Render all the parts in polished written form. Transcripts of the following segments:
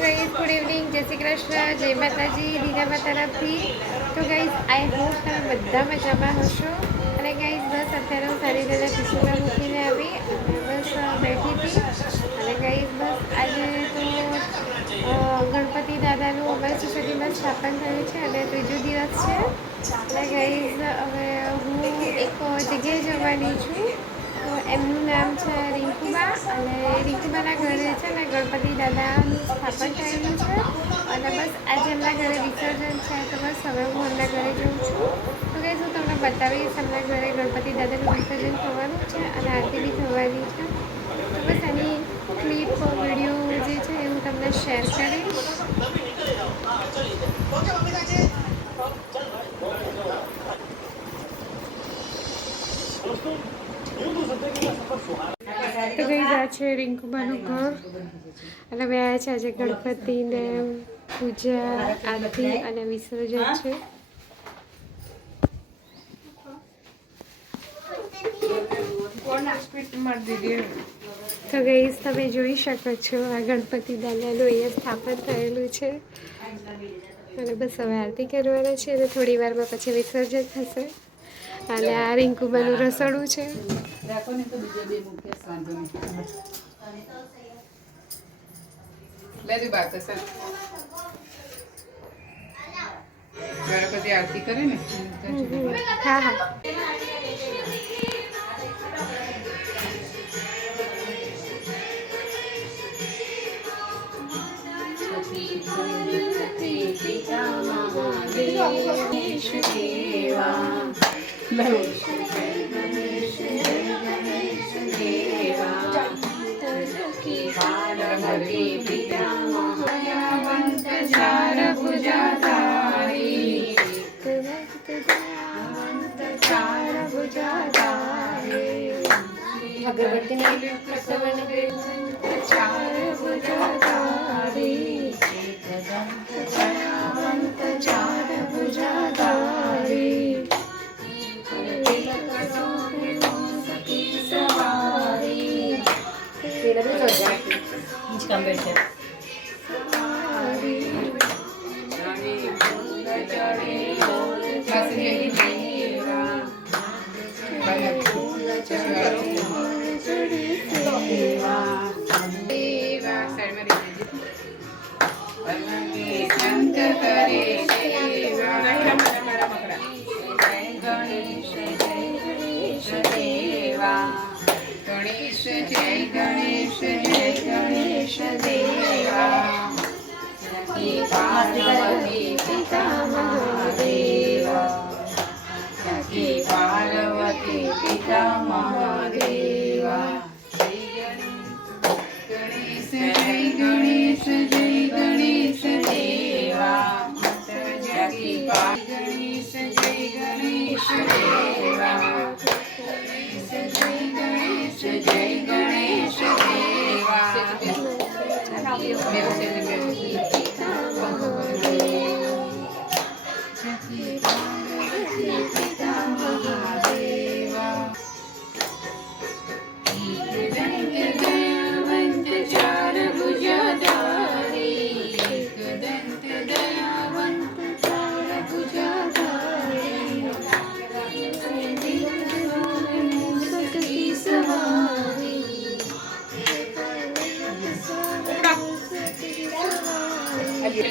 Guys good evening, જય શ્રી કૃષ્ણ, જય માતાજી, દીદામાં તરફથી. તો ગાઈઝ આઈ હોપ તમે બધા મજામાં હશો. અને ગાઈઝ બસ અત્યારે હું સારી રીતે પિસ્તુમાં મૂકીને આવી અને બસ બેઠી હતી. અને ગાઈઝ બસ આજે તો ગણપતિ દાદાનું અમારી સોસાયટીમાં સ્થાપન થયું છે અને ત્રીજો દિવસ છે. અને ગાઈઝ હવે હું એક જગ્યાએ જવાની છું. તો એમનું નામ છે રિંકુબા અને રિંકુબાના ઘરે છે ને ગણપતિ દાદાનું સ્થાપન થયેલું છે. અને બસ આજે એમના ઘરે વિસર્જન છે. તો બસ હવે હું એમના ઘરે જઉં છું. તો ગાઈઝ હું તમને બતાવીશ એમના ઘરે ગણપતિ દાદાનું વિસર્જન થવાનું છે અને આરતી બી થવાની છે. તો બસ એની ક્લિપ વિડીયો જે છે એ હું તમને શેર કરીશ. તો ગઈ આ છે રિંકુબાનું ઘર અને હવે આવ્યા છે આજે ગણપતિને પૂજા આરતી અને વિસર્જન છે. તો ગઈ તમે જોઈ શકો છો આ ગણપતિ દાદાનું અહીંયા સ્થાપન થયેલું છે અને બસ હવે આરતી કરવાના છે અને થોડી વારમાં પછી વિસર્જન થશે. અને આ રિંકુબાનું રસોડું છે. ગણપતિ આરતી કરે ને. હા હા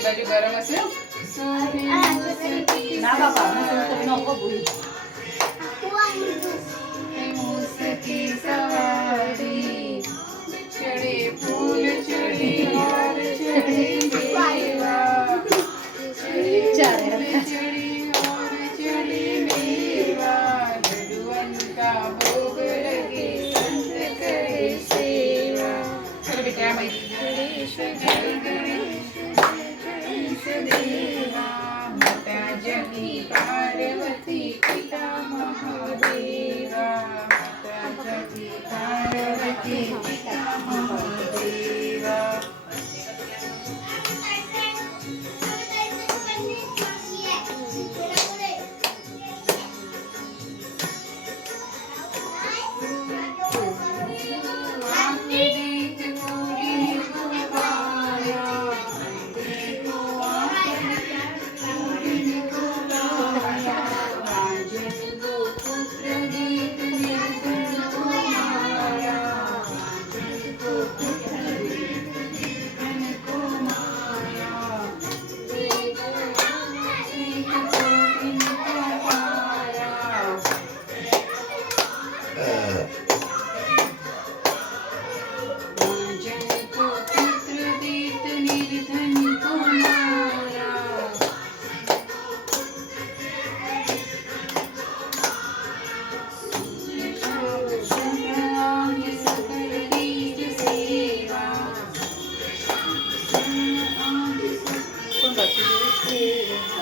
બાજુ ગરમ હશે ના બાપા ચડે ફૂલ ચડે હાર ચડે મેવા ચડે હાર ચડે મેવા લડુઅંકા ભોગ લગે સંત કરે સેવા. ચલો બેટા ગણેશ જય ગણેશ દેવા માતા જગી પાર્વતી પિતા મહાદેવા માતા જગી પાર્વતી પિતા મહાદેવા.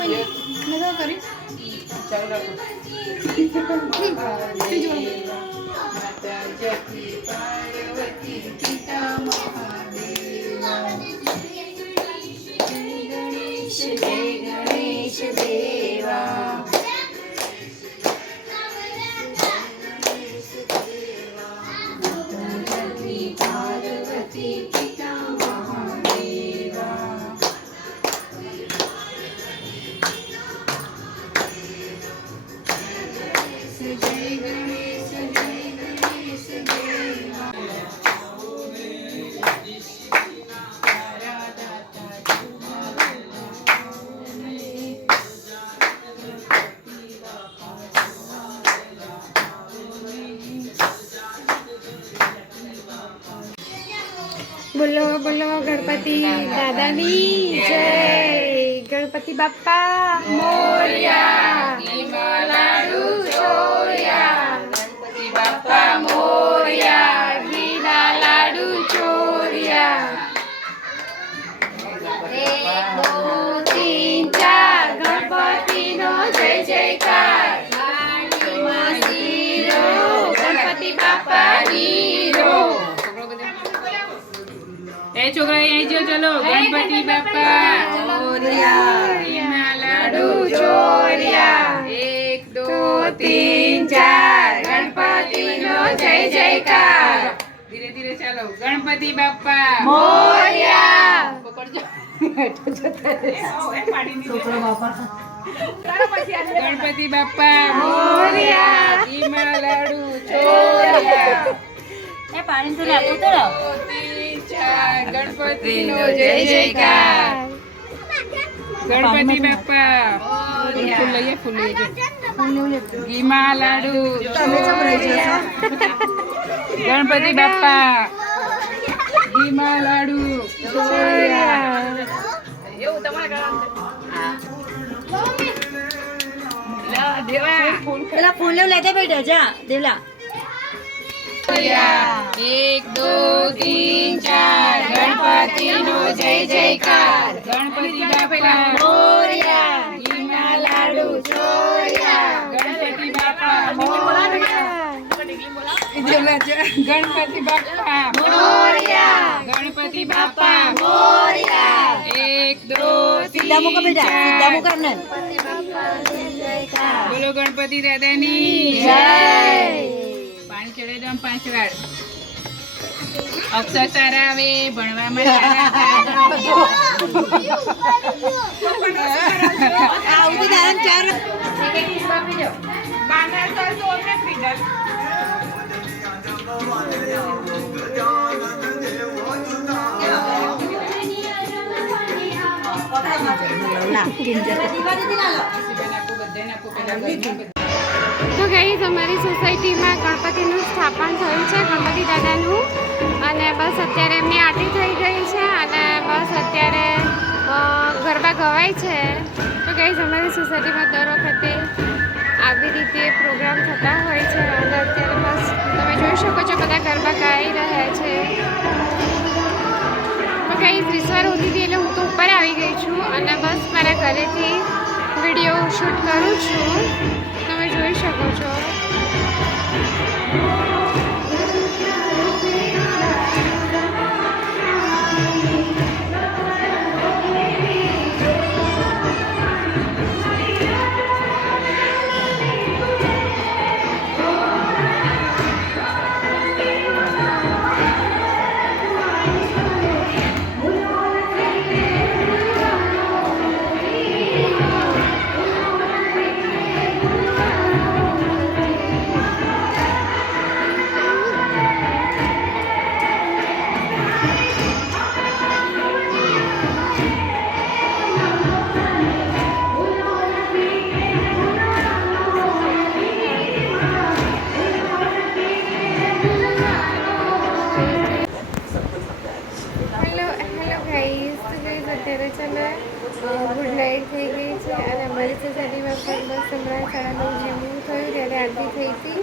મેં તો કરી ચાલો માતા જગી પાર્વતી પિતા મહાદેવા જય ગણેશ દેવા જગી પાર્વતી પિતા મહાદેવા જય ગણેશ દેવા તારા દાતા બોલો બોલો ગણપતિ દાદાની જય ગણપતિ બાપ્પા મોરયા લાડુ ચોર્યા ગણપતિ બાપ્પા મોરયા ઘીના લાડુ ચોર્યા 1 2 3 4 ગણપતિનો જય જયકાર વાણીમાં શીરો ગણપતિ બાપાની રો એ છોકરા અહીં જો ચલો ગણપતિ બાપ્પા મોરયા ઘીના લાડુ ચોર્યા 1 2 3 4 ગણપતિનો જય જયકાર ધીરે ધીરે ચાલો ગણપતિ બાપ્પા મોરયા પકડજો ગણપતિ બાપ્પા મોરયા ઘીમાં લાડુ ચોર્યા પાણી તો નાખું તો ગણપતિનો જય જયકાર ગણપતિ બાપ્પા ફૂલ લઈએ ફૂલ લઈએ ઘીમાં લાડુ ગણપતિ બાપ્પા ઘીમાં લાડુ પેલા ફૂલ લેતા બેઠા જા દેવલા 1 2 3 4 ગણપતિનો જય જયકાર ગણપતિ બાપ્પા મોરયા ઘીના લાડુ ચોર્યા ગણપતિ બાપ્પા ગણપતિ બાપ્પા મોરયા ગણપતિ બાપ્પા મોરયા 1 2 સીધા મુકા બેટા સીધા મુકા ને બોલો ગણપતિ દાદાની જય પાણી ચડાવી દો 5 વાર અક્ષર સારા આવે ભણવામાં સારા આવું તો દાન ચાર તો ગાઈઝ અમારી સોસાયટીમાં ગણપતિનું સ્થાપન થયું છે ગણપતિ દાદાનું અને બસ અત્યારે એમની આરતી થઈ ગઈ છે અને બસ અત્યારે ગરબા ગવાય છે તો ગાઈઝ અમારી સોસાયટીમાં દર વખતે આવી રીતે પ્રોગ્રામ થતા હોય છે અને અત્યારે બસ તમે જોઈ શકો છો બધા ગરબા ગાઈ રહ્યા છે તો ગાઈઝ વિશ્વાર હોતી હતી એટલે હું તો ઉપર આવી ગઈ છું અને બસ મારા ઘરેથી વિડીયો શૂટ કરું છું તમે જોઈ શકો છો અત્યારે છે ને ગુડ નાઇટ થઈ ગઈ છે અને અમારી સોસાયટીમાં પણ બસ હમણાં 9:30 જેવું થયું ત્યારે આરતી થઈ હતી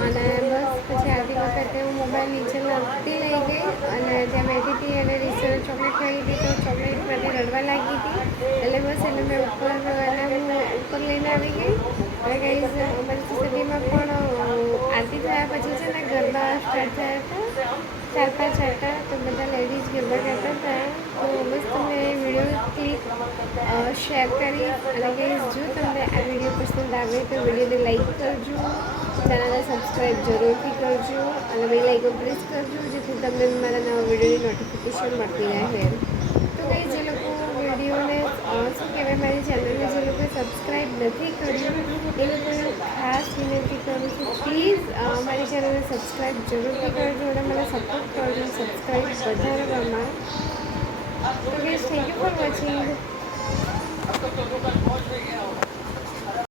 અને બસ પછી આરતી વખતે હું મોબાઈલ નીચે લાવતી રહી ગઈ અને ત્યાં બેઠી હતી અને રિસર્ચ ચોકલેટ ખાઈ હતી તો ચોકલેટ માટે રડવા લાગી હતી એટલે બસ એટલે મેં ઉપર લઈને આવી ગઈ. અને ગાઈઝ અમારી સોસાયટીમાં પણ આરતી થયા પછી છે ને ગરબા સ્ટાર્ટ થયા હતા 4-5 હતા. તો બધા લેડીઝ ગરબા કરતા હતા. તો બસ તમને વિડીયો ક્લિપ શેર કરી. અને ગાઈઝ જો તમને આ વિડીયો પસંદ આવે તો વિડીયોને લાઈક કરજો, ચેનલને સબસ્ક્રાઈબ જરૂરથી કરજો અને બેલ આઇકન પ્રેસ કરજો જેથી તમને મારા નવા વિડીયોની નોટિફિકેશન મળતી રહે. તો ગાઈઝ જે લોકો વિડીયોને શું કહેવાય મારી ચેનલને જે લોકોએ સબસ્ક્રાઈબ નથી કર્યું એ લોકોને ખાસ વિનંતી કરું છું, પ્લીઝ મારી ચેનલને સબસ્ક્રાઈબ જરૂરથી કરજો અને મને સપોર્ટ કરજો સબસ્ક્રાઈબ વધારવામાં. તો guys thank you for watching.